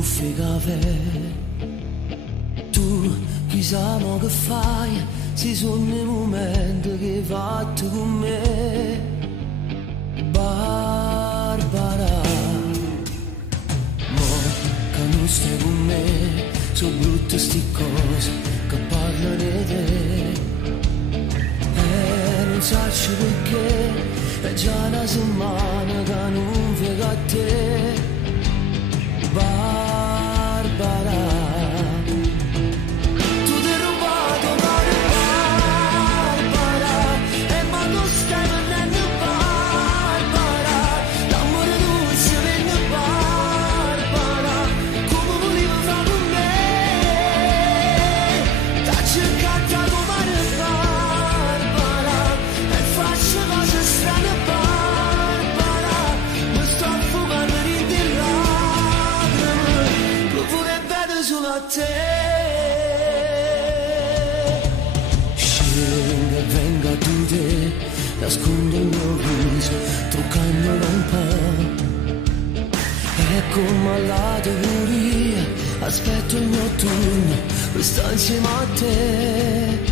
buffi caffè. Tu chissà mo che fai, si sono i momenti che hai fatto con me, Barbara. Mo che non stai con me, sono brutte sti cose che parlano di te. Non sacci perché, è già una settimana che non vedo a te, Barbara. Tu ti hai rubato cuore, Barbara, e ma tu stai venendo, Barbara. L'amore tu si vende, Barbara, come volevo fare con me. T'ha cercato a domani, Barbara, e faccio cose strane, Barbara. Mi sto affogando in di lacrime, pure vedo solo a te. Scenga e venga tu te, nascondo il mio viso, truccandolo un po'. E come alla teoria, aspetto il mio turno per stare insieme a te.